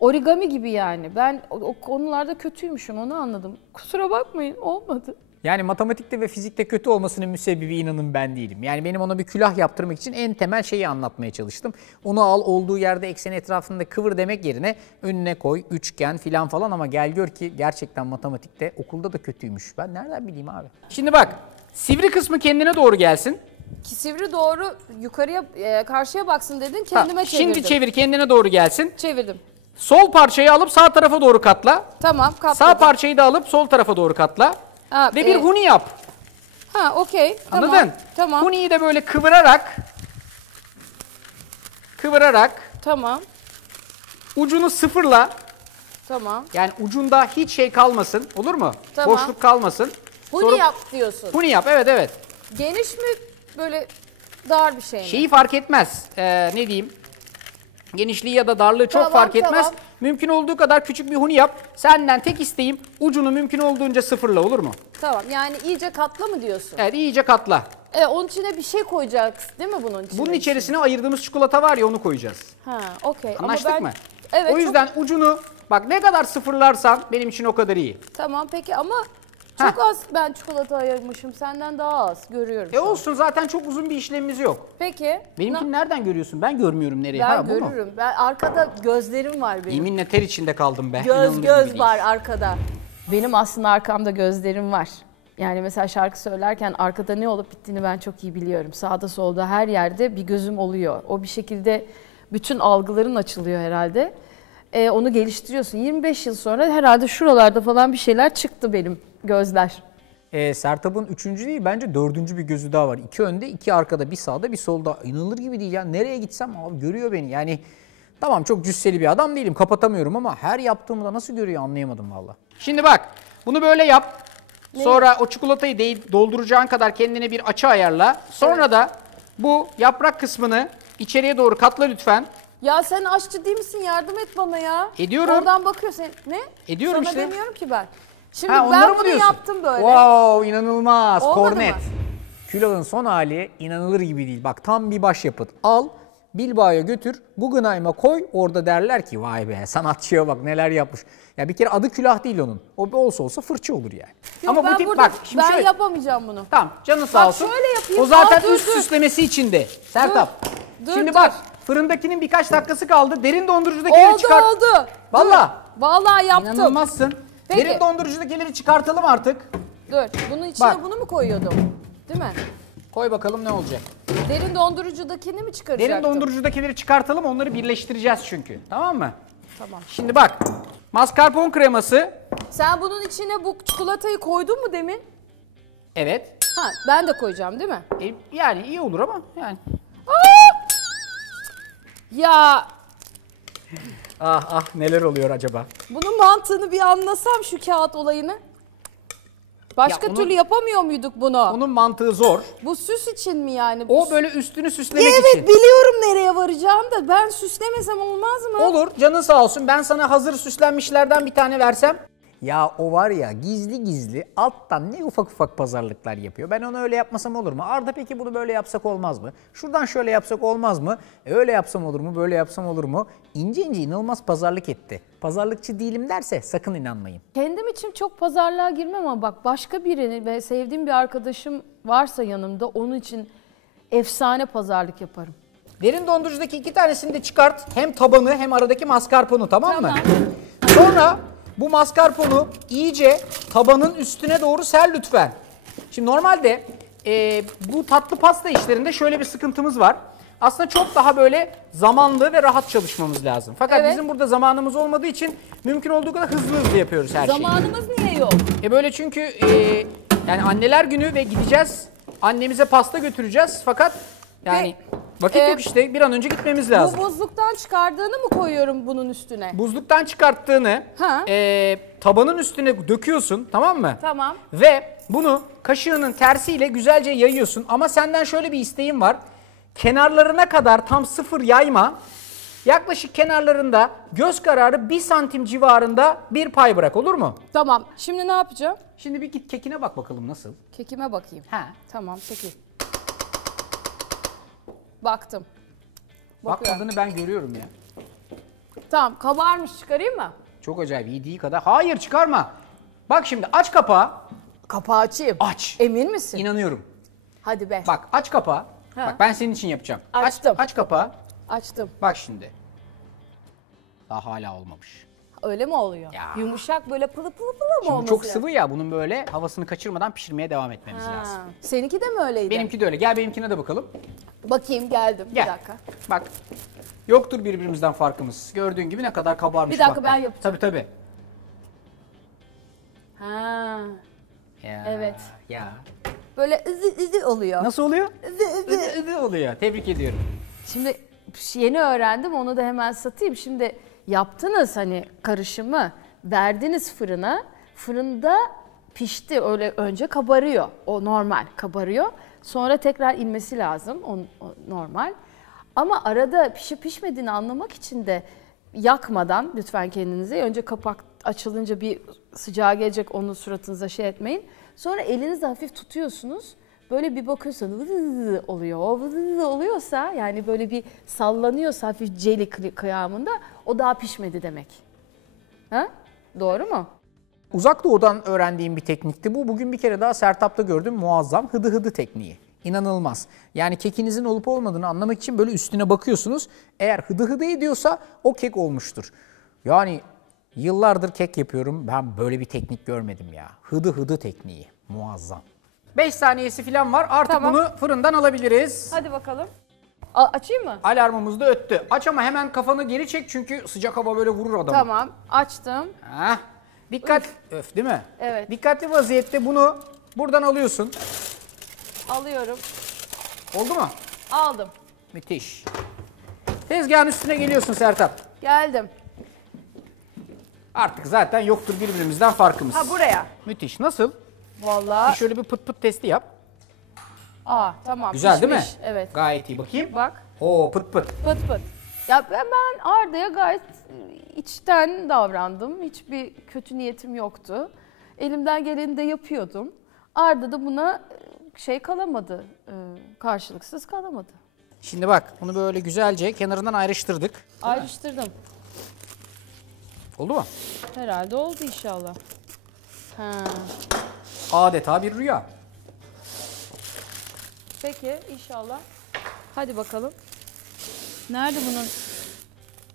Origami gibi yani. Ben o konularda kötüymüşüm, onu anladım. Kusura bakmayın, olmadı. Yani matematikte ve fizikte kötü olmasının müsebbibi inanın ben değilim. Yani benim ona bir külah yaptırmak için en temel şeyi anlatmaya çalıştım. Onu al, olduğu yerde eksen etrafında kıvır demek yerine önüne koy, üçgen filan falan, ama gel gör ki gerçekten matematikte okulda da kötüymüş. Ben nereden bileyim abi? Şimdi bak, sivri kısmı kendine doğru gelsin. Ki sivri doğru yukarıya, karşıya baksın dedin, kendime çevirdim. Şimdi çevir, kendine doğru gelsin. Çevirdim. Sol parçayı alıp sağ tarafa doğru katla. Tamam, katladım. Sağ parçayı da alıp sol tarafa doğru katla. Ha, Ve bir huni yap. Ha, okey. Anladın? Tamam. Tamam. Huniyi de böyle kıvırarak Tamam. ucunu sıfırla. Tamam. Yani ucunda hiç şey kalmasın. Olur mu? Tamam. Boşluk kalmasın. Huni Sonra- yap diyorsun. Huni yap, evet evet. Geniş mi, böyle dar bir şey mi? Şeyi fark etmez. Ne diyeyim? Genişliği ya da darlığı çok Tamam, fark etmez. tamam. Mümkün olduğu kadar küçük bir huni yap. Senden tek isteğim ucunu mümkün olduğunca sıfırla, olur mu? Tamam, yani iyice katla mı diyorsun? Evet, iyice katla. Onun içine bir şey koyacaksın değil mi bunun içine? Bunun içerisine ayırdığımız çikolata var ya, onu koyacağız. Ha, okey. Anlaştık mı? Evet. O yüzden ucunu bak, ne kadar sıfırlarsan benim için o kadar iyi. Tamam peki, ama çok az ben çikolata ayırmışım. Senden daha az görüyorum. şu an. Olsun, zaten çok uzun bir işlemimiz yok. Peki. Benimkini nereden görüyorsun? Ben görmüyorum nereye. Ben Bu mu? görürüm. Ben arkada gözlerim var benim. Yeminle ter içinde kaldım be. Göz İnanılır gibi göz değil. var arkada. Benim aslında arkamda gözlerim var. Yani mesela şarkı söylerken arkada ne olup bittiğini ben çok iyi biliyorum. Sağda solda her yerde bir gözüm oluyor. O bir şekilde bütün algıların açılıyor herhalde. Onu geliştiriyorsun. 25 yıl sonra herhalde şuralarda falan bir şeyler çıktı benim gözler. Sertab'ın 3. değil, bence 4. bir gözü daha var. 2 önde, 2 arkada, bir sağda, bir solda. İnanılır gibi değil ya. Nereye gitsem abi görüyor beni. Yani tamam, çok cüsseli bir adam değilim, kapatamıyorum, ama her yaptığımda nasıl görüyor anlayamadım valla. Şimdi bak, bunu böyle yap. Sonra o çikolatayı dolduracağın kadar kendine bir açı ayarla. Sonra da bu yaprak kısmını içeriye doğru katla lütfen. Ya sen aşçı değil misin? Yardım et bana ya. Ediyorum. Oradan bakıyorsun. Ne? Ediyorum Sana işte. demiyorum ki ben. Şimdi Ha, onları ben mı bunu diyorsun? yaptım böyle. Wow, inanılmaz. Olmadı Kornet. mı? Külahın son hali inanılır gibi değil. Bak tam bir başyapıt. Al, Bilbao'ya götür, Guggenheim'a koy. Orada derler ki vay be sanatçıya bak neler yapmış. Ya bir kere adı külah değil onun. O olsa fırça olur yani. Yok, Ama ben bu tip burada, bak şimdi ben şöyle. yapamayacağım bunu. Tamam canın sağ Bak olsun. şöyle yapayım. O zaten Dur, üst dur. süslemesi içinde. Sertap. Dur, Şimdi dur. bak fırındakinin birkaç dakikası kaldı. Derin dondurucudakileri Oldu çıkar. oldu. Valla. Vallahi yaptım. İnanılmazsın. Peki. Derin dondurucudakileri çıkartalım artık. Dur. Bunun içine Bak. bunu mu koyuyordum? Değil mi? Koy bakalım ne olacak. Derin dondurucudakini mi çıkaracaktım? Derin dondurucudakileri çıkartalım, onları birleştireceğiz çünkü. Tamam mı? Tamam. Şimdi bak, mascarpone kreması. Sen bunun içine bu çikolatayı koydun mu demin? Evet. Ha, ben de koyacağım değil mi? Yani iyi olur ama yani. Ya Ah ah neler oluyor acaba? bunun mantığını bir anlasam şu kağıt olayını. Başka Ya onun- türlü yapamıyor muyduk bunu? Onun mantığı zor. Bu süs için mi yani? O böyle üstünü süslemek Evet için. biliyorum nereye varacağım da ben süslemesem olmaz mı? Olur, canın sağ olsun. Ben sana hazır süslenmişlerden bir tane versem. Ya o var ya gizli gizli alttan ne ufak ufak pazarlıklar yapıyor. Ben onu öyle yapmasam olur mu? Arda peki bunu böyle yapsak olmaz mı? Şuradan şöyle yapsak olmaz mı? Öyle yapsam olur mu? Böyle yapsam olur mu? İnce ince inanılmaz pazarlık etti. Pazarlıkçı değilim derse sakın inanmayın. Kendim için çok pazarlığa girmem ama bak başka birini ve sevdiğim bir arkadaşım varsa yanımda onun için efsane pazarlık yaparım. Derin dondurucudaki 2 tanesini de çıkart. Hem tabanı hem aradaki mascarpone'u tamam mı? Tamam. Sonra bu mascarpone'u iyice tabanın üstüne doğru ser lütfen. Şimdi normalde bu tatlı pasta işlerinde şöyle bir sıkıntımız var. Aslında çok daha böyle zamanlı ve rahat çalışmamız lazım. Fakat Evet. bizim burada zamanımız olmadığı için mümkün olduğu kadar hızlı yapıyoruz her şeyi. Zamanımız niye yok? Böyle çünkü yani anneler günü ve gideceğiz annemize pasta götüreceğiz fakat yani vakit yok işte bir an önce gitmemiz lazım. Bu buzluktan çıkardığını mı koyuyorum bunun üstüne? Buzluktan çıkarttığını Ha. tabanın üstüne döküyorsun tamam mı? Tamam. Ve bunu kaşığının tersiyle güzelce yayıyorsun ama senden şöyle bir isteğim var. Kenarlarına kadar tam sıfır yayma. Yaklaşık kenarlarında göz kararı 1 santim civarında bir pay bırak olur mu? Tamam. Şimdi ne yapacağım? Şimdi bir git kekine bak bakalım nasıl. Kekime bakayım. Ha. Tamam peki. Baktım. Bakıyorum. Bakmadığını ben görüyorum ya. Tamam kabarmış çıkarayım mı? Çok acayip yediği kadar. Hayır çıkarma. Bak şimdi aç kapağı. Kapağı açayım. Aç. Emin misin? İnanıyorum. Hadi be. Bak aç kapağı. Ha. Bak ben senin için yapacağım. Açtım. Aç kapağı. Açtım. Bak şimdi. Daha hala olmamış. Öyle mi oluyor? Ya. Yumuşak böyle pılı pılı pılı mı Şimdi bu olması çok lazım? sıvı ya bunun böyle havasını kaçırmadan pişirmeye devam etmemiz Ha. lazım. Seninki de mi öyleydi? Benimki de öyle. Gel benimkine de bakalım. Bakayım geldim. Gel. Bir dakika. Bak. Yoktur birbirimizden farkımız. Gördüğün gibi ne kadar kabarmış. Bir dakika, bak. ben yapacağım. Tabii tabii. Ha. Ya, Evet. Ya. Böyle ızı oluyor. Nasıl oluyor? Izı. Idı oluyor. Tebrik ediyorum. Şimdi yeni öğrendim onu da hemen satayım. Şimdi yaptınız hani karışımı verdiniz fırına. Fırında pişti öyle önce kabarıyor. O normal kabarıyor. Sonra tekrar inmesi lazım. O normal. Ama arada pişip pişmediğini anlamak için de yakmadan lütfen kendinize önce kapak açılınca bir sıcağı gelecek onu suratınıza şey etmeyin. Sonra elinizle hafif tutuyorsunuz. Böyle bir bakıyorsanız vızız oluyor. O vızız oluyorsa yani böyle bir sallanıyorsa hafif jeli kıvamında o daha pişmedi demek. Ha? Doğru mu? Uzak Doğu'dan öğrendiğim bir teknikti bu. Bugün bir kere daha Sertap'ta gördüm. Muazzam hıdı hıdı tekniği. İnanılmaz. Yani kekinizin olup olmadığını anlamak için böyle üstüne bakıyorsunuz. Eğer hıdı hıdı ediyorsa o kek olmuştur. Yani yıllardır kek yapıyorum. Ben böyle bir teknik görmedim ya. Hıdı hıdı tekniği. Muazzam. 5 saniyesi falan var. Artık Tamam. bunu fırından alabiliriz. Hadi bakalım. Açayım mı? Alarmımız da öttü. Aç ama hemen kafanı geri çek çünkü sıcak hava böyle vurur adamı. Tamam. Açtım. Heh. Dikkat. Öf değil mi? Evet. Dikkatli vaziyette bunu buradan alıyorsun. Alıyorum. Oldu mu? Aldım. Müthiş. Tezgahın üstüne geliyorsun Sertap. Geldim. Artık zaten yoktur birbirimizden farkımız. Ha buraya. Müthiş. Nasıl? Vallahi. Şöyle bir pıt pıt testi yap. Aa tamam. Güzel değil mi? pişmiş. Evet. Gayet iyi. Bakayım. Bak. Oo pıt pıt. Pıt pıt. Ya ben Arda'ya gayet içten davrandım. Hiçbir kötü niyetim yoktu. Elimden geleni de yapıyordum. Arda da buna kalamadı, karşılıksız kalamadı. Şimdi bak bunu böyle güzelce kenarından ayrıştırdık. Ayrıştırdım. Oldu mu? Herhalde oldu inşallah. Ha. Adeta bir rüya. Peki inşallah. Hadi bakalım. Nerede bunun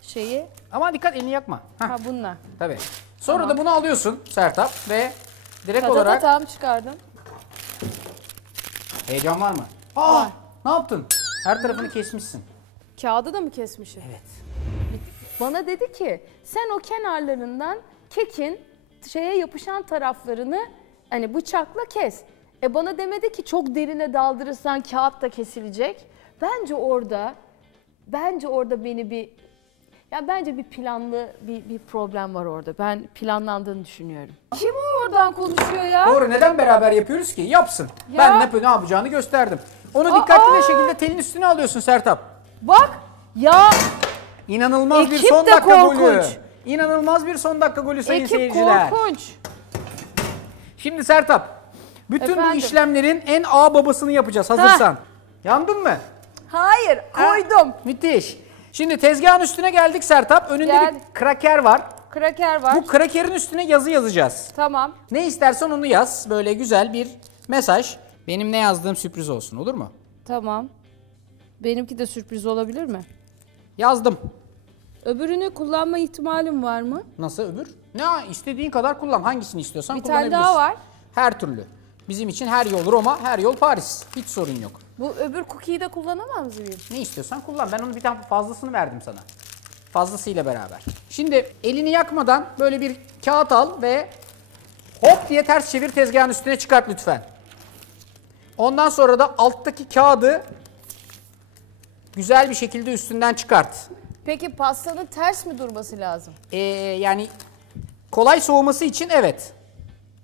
şeyi? Ama dikkat, elini yakma. Heh, Ha bununla. tabii. Sonra Tamam. da bunu alıyorsun Sertap ve direkt Ta olarak... tam çıkardım. Heyecan var mı? Var. Ne yaptın? Her tarafını kesmişsin. Kağıdı da mı kesmişim? Evet. Bana dedi ki sen o kenarlarından kekin şeye yapışan taraflarını hani bıçakla kes. Bana demedi ki çok derine daldırırsan kağıt da kesilecek. Bence orada bence bir planlı bir problem var orada. Ben planlandığını düşünüyorum. Kim o oradan konuşuyor ya? Doğru, neden beraber yapıyoruz ki? Yapsın. Ya. Ben ne yapacağını gösterdim. Onu dikkatli bir şekilde telin üstüne alıyorsun Sertap. Bak ya. İnanılmaz bir Ekip son de dakika golü. korkunç. İnanılmaz bir son dakika golü sayın Ekip seyirciler. korkunç. Şimdi Sertap, bütün bu Efendim? işlemlerin en ağ babasını yapacağız. Hazırsan. Yandın mı? Hayır koydum. Müthiş. Şimdi tezgahın üstüne geldik Sertap. Önünde Geldik. bir kraker var. Kraker var. Bu krakerin üstüne yazı yazacağız. Tamam. Ne istersen onu yaz. Böyle güzel bir mesaj. Benim ne yazdığım sürpriz olsun, olur mu? Tamam. Benimki de sürpriz olabilir mi? Yazdım. Öbürünü kullanma ihtimalim var mı? Nasıl öbür? Ne istediğin kadar kullan. Hangisini istiyorsan Bir tane kullanabilirsin. daha var. Her türlü. Bizim için her yol Roma, her yol Paris. Hiç sorun yok. Bu öbür cookie'yi de kullanamaz mıyım? Ne istiyorsan kullan. Ben onun bir tane fazlasını verdim sana. Fazlasıyla beraber. Şimdi elini yakmadan böyle bir kağıt al ve hop diye ters çevir, tezgahın üstüne çıkart lütfen. Ondan sonra da alttaki kağıdı güzel bir şekilde üstünden çıkart. Peki pastanın ters mi durması lazım? Yani kolay soğuması için evet.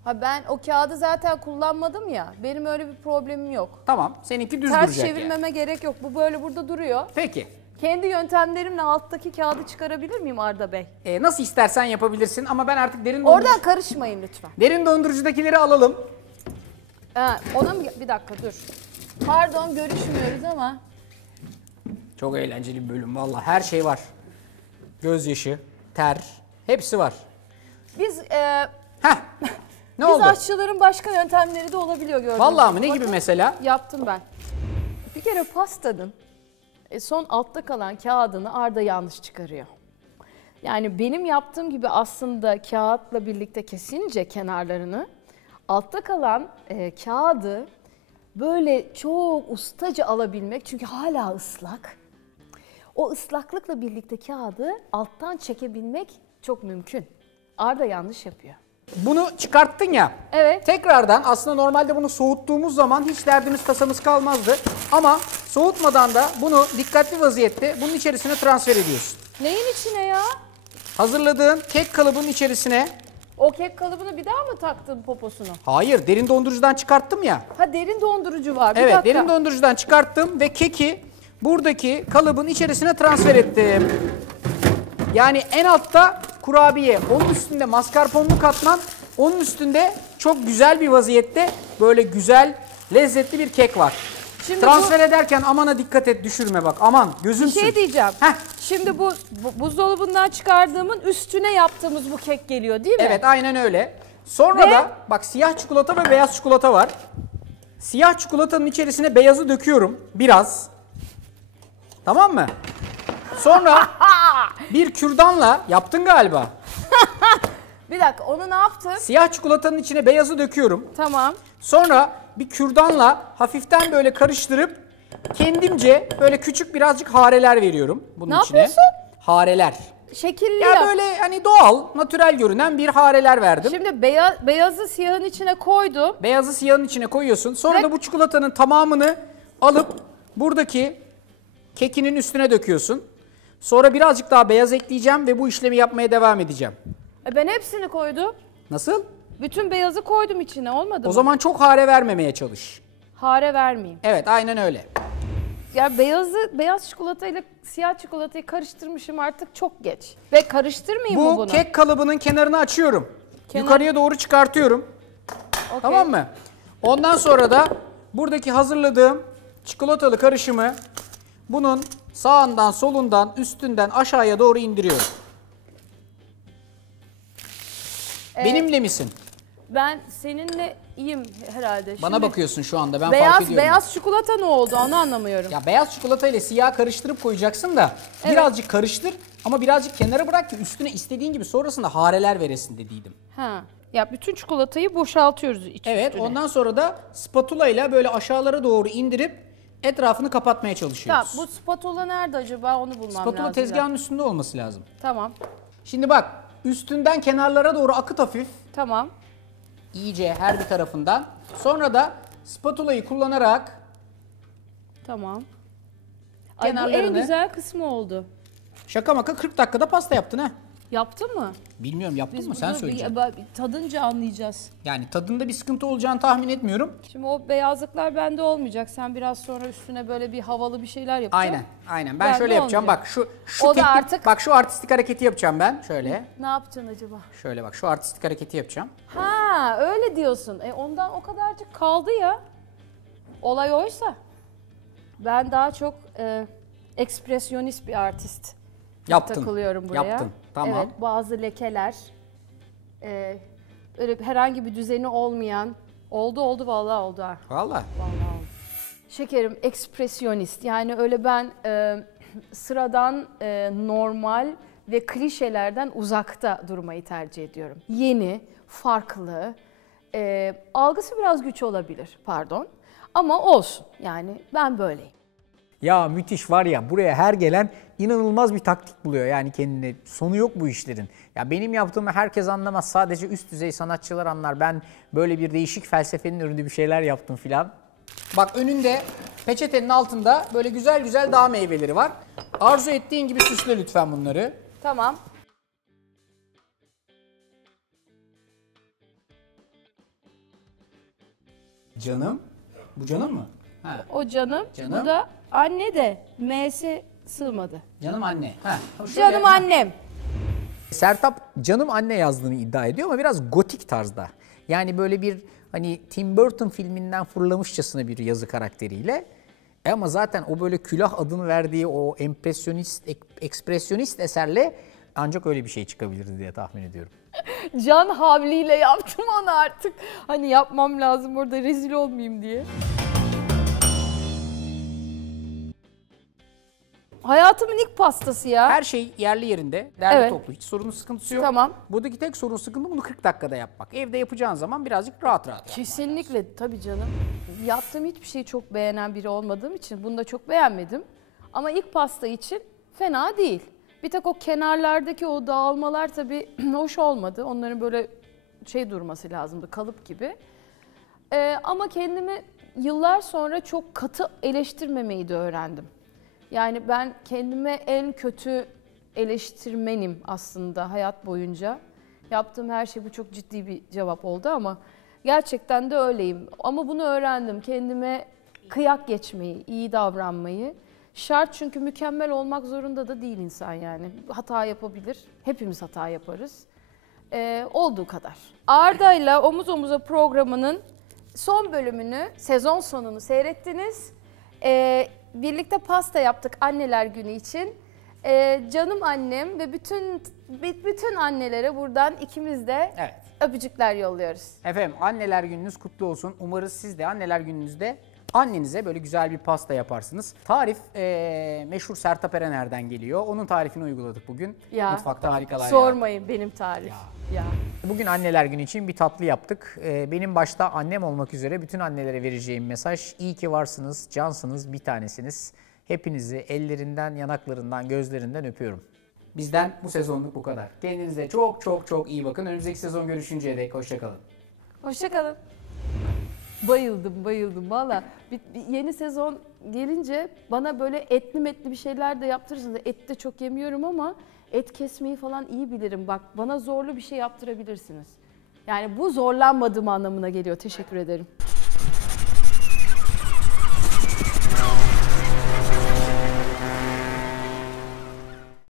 Ha ben o kağıdı zaten kullanmadım ya. Benim öyle bir problemim yok. Tamam, seninki düz Ters duracak çevirmeme yani. gerek yok. Bu böyle burada duruyor. Peki. Kendi yöntemlerimle alttaki kağıdı çıkarabilir miyim Arda Bey? Nasıl istersen yapabilirsin ama ben artık Oradan karışmayın lütfen. derin dondurucudakileri alalım. Ona mı? Bir dakika dur. Pardon görüşmüyoruz ama. Çok eğlenceli bir bölüm vallahi, her şey var. Gözyaşı, ter, hepsi var. Biz Ne biz oldu? aşçıların başka yöntemleri de olabiliyor gördüğünüz Vallahi mı? Ne Bakın, gibi mesela? Yaptım ben. Bir kere pastanın son altta kalan kağıdını Arda yanlış çıkarıyor. Yani benim yaptığım gibi aslında kağıtla birlikte kesince kenarlarını altta kalan kağıdı böyle çok ustaca alabilmek, çünkü hala ıslak. O ıslaklıkla birlikte kağıdı alttan çekebilmek çok mümkün. Arda yanlış yapıyor. Bunu çıkarttın ya. Evet. Tekrardan aslında normalde bunu soğuttuğumuz zaman hiç derdimiz tasamız kalmazdı. Ama soğutmadan da bunu dikkatli vaziyette bunun içerisine transfer ediyorsun. Neyin içine ya? Hazırladığın kek kalıbının içerisine. O kek kalıbını bir daha mı taktın poposunu? Hayır, derin dondurucudan çıkarttım ya. Ha derin dondurucu var. Bir Evet, dakika. derin dondurucudan çıkarttım ve keki buradaki kalıbın içerisine transfer ettim. Yani en altta kurabiye, onun üstünde mascarpone'lu katman, onun üstünde çok güzel bir vaziyette böyle güzel, lezzetli bir kek var. Şimdi Transfer ederken amana dikkat et, düşürme bak, aman gözümsün. Bir şey diyeceğim. Heh. Şimdi bu buzdolabından çıkardığımın üstüne yaptığımız bu kek geliyor değil mi? Evet, aynen öyle. Sonra Ve- da bak, siyah çikolata ve beyaz çikolata var. Siyah çikolatanın içerisine beyazı döküyorum biraz. Tamam mı? Sonra bir kürdanla yaptın galiba. Bir dakika, onu ne yaptın? Siyah çikolatanın içine beyazı döküyorum. Tamam. Sonra bir kürdanla hafiften böyle karıştırıp kendimce böyle küçük birazcık hareler veriyorum bunun Ne içine. yapıyorsun? Hareler. Şekilli Ya yap. böyle hani doğal, natürel görünen bir hareler verdim. Şimdi beyazı siyahın içine koydum. Beyazı siyahın içine koyuyorsun. Sonra Ve- da bu çikolatanın tamamını alıp buradaki kekinin üstüne döküyorsun. Sonra birazcık daha beyaz ekleyeceğim ve bu işlemi yapmaya devam edeceğim. Ben hepsini koydum. Nasıl? Bütün beyazı koydum içine, olmadı O mı? zaman çok hare vermemeye çalış. Hare vermeyeyim. Evet, aynen öyle. ya beyaz çikolatayla siyah çikolatayı karıştırmışım artık çok geç. Ve karıştırmayayım mı Bu bunu? kek kalıbının kenarını açıyorum. Yukarıya doğru çıkartıyorum. Okay. Tamam mı? Ondan sonra da buradaki hazırladığım çikolatalı karışımı bunun sağından, solundan, üstünden aşağıya doğru indiriyorum. Benimle misin? Ben seninle iyiyim herhalde. Bana Şimdi bakıyorsun şu anda, ben fark ediyorum. Beyaz çikolata ne oldu onu anlamıyorum. Ya beyaz çikolata ile siyah karıştırıp koyacaksın da birazcık karıştır ama birazcık kenara bırak ki üstüne istediğin gibi sonrasında hareler veresin dediydim. Ha. Ya bütün çikolatayı boşaltıyoruz üstüne. Ondan sonra da spatula ile böyle aşağılara doğru indirip etrafını kapatmaya çalışıyoruz. Tamam, bu spatula nerede acaba onu bulmam lazım. Spatula tezgahın üstünde olması lazım. Tamam. Şimdi bak, üstünden kenarlara doğru akıt hafif. Tamam. İyice her bir tarafından. Sonra da spatulayı kullanarak Tamam. Ay bu en kenarlarını, güzel kısmı oldu. şaka maka 40 dakikada pasta yaptın ha. Yaptın mı? Bilmiyorum yaptın mı, sen söyleyeceksin. Tadınca anlayacağız. Yani tadında bir sıkıntı olacağını tahmin etmiyorum. Şimdi o beyazlıklar bende olmayacak. Sen biraz sonra üstüne böyle bir havalı bir şeyler yapacaksın. Aynen. Ben Bende şöyle yapacağım. olmayacak. Bak şu O da teknik, artık- bak şu artistik hareketi yapacağım ben. Şöyle. Ne yapacaksın acaba? Şöyle bak, şu artistik hareketi yapacağım. Ha öyle diyorsun. Ondan o kadarcık kaldı ya. Olay oysa. Ben daha çok ekspresyonist bir artist. Yaptın. Takılıyorum buraya. Yaptın. Tamam. Evet, bazı lekeler, öyle herhangi bir düzeni olmayan, oldu vallahi oldu ha. Vallahi. Vallahi oldu. Şekerim ekspresyonist, yani öyle ben sıradan, normal ve klişelerden uzakta durmayı tercih ediyorum. Yeni, farklı, algısı biraz güç olabilir, pardon, ama olsun, yani ben böyleyim. Ya müthiş var ya, buraya her gelen inanılmaz bir taktik buluyor yani kendine. Sonu yok bu işlerin. Ya benim yaptığımı herkes anlamaz. Sadece üst düzey sanatçılar anlar. Ben böyle bir değişik felsefenin ürünü bir şeyler yaptım filan. Bak önünde peçetenin altında böyle güzel güzel dağ meyveleri var. Arzu ettiğin gibi süsle lütfen bunları. Tamam. Canım. Bu canım mı? Ha. O canım, Canım. bu da anne de M'si sığmadı. Canım anne. Ha. Şöyle. Canım annem. Sertab canım anne yazdığını iddia ediyor ama biraz gotik tarzda. Yani böyle bir hani Tim Burton filminden fırlamışçasına bir yazı karakteriyle. Ama zaten o böyle külah adını verdiği o ekspresyonist eserle ancak öyle bir şey çıkabilirdi diye tahmin ediyorum. Can havliyle yaptım onu artık. Hani yapmam lazım orada rezil olmayayım diye. Hayatımın ilk pastası ya. Her şey yerli yerinde, derli Evet. toplu, hiç sorunun sıkıntısı yok. Tamam. Buradaki tek sorun sıkıntı bunu 40 dakikada yapmak. Evde yapacağın zaman birazcık rahat yap. Kesinlikle tabii canım. Yaptığım hiçbir şeyi çok beğenen biri olmadığım için bunu da çok beğenmedim. Ama ilk pasta için fena değil. Bir tek o kenarlardaki o dağılmalar tabii hoş olmadı. Onların böyle şey durması lazımdı, kalıp gibi. Ama kendimi yıllar sonra çok katı eleştirmemeyi de öğrendim. Yani ben kendime en kötü eleştirmenim aslında hayat boyunca. Yaptığım her şey, bu çok ciddi bir cevap oldu ama gerçekten de öyleyim. Ama bunu öğrendim. Kendime kıyak geçmeyi, iyi davranmayı. Şart, çünkü mükemmel olmak zorunda da değil insan yani. Hata yapabilir. Hepimiz hata yaparız. Olduğu kadar. Arda'yla Omuz Omuza programının son bölümünü, sezon sonunu seyrettiniz. Birlikte pasta yaptık Anneler Günü için. Canım annem ve bütün annelere buradan ikimiz de Evet. öpücükler yolluyoruz. Efendim anneler gününüz kutlu olsun. Umarız siz de anneler gününüzde annenize böyle güzel bir pasta yaparsınız. Tarif meşhur Sertab Erener'den geliyor. Onun tarifini uyguladık bugün. Ya, Mutfakta harikalar sormayın benim tarif. Ya. Bugün anneler günü için bir tatlı yaptık. Benim başta annem olmak üzere bütün annelere vereceğim mesaj: iyi ki varsınız, cansınız, bir tanesiniz. Hepinizi ellerinden, yanaklarından, gözlerinden öpüyorum. Bizden bu sezonluk bu kadar. Kendinize çok çok çok iyi bakın. Önümüzdeki sezon görüşünceye dek hoşçakalın. Hoşçakalın. Bayıldım valla. Yeni sezon gelince bana böyle etli bir şeyler de yaptırırsınız. Et de çok yemiyorum ama et kesmeyi falan iyi bilirim. Bak, bana zorlu bir şey yaptırabilirsiniz. Yani bu zorlanmadığım anlamına geliyor. Teşekkür ederim.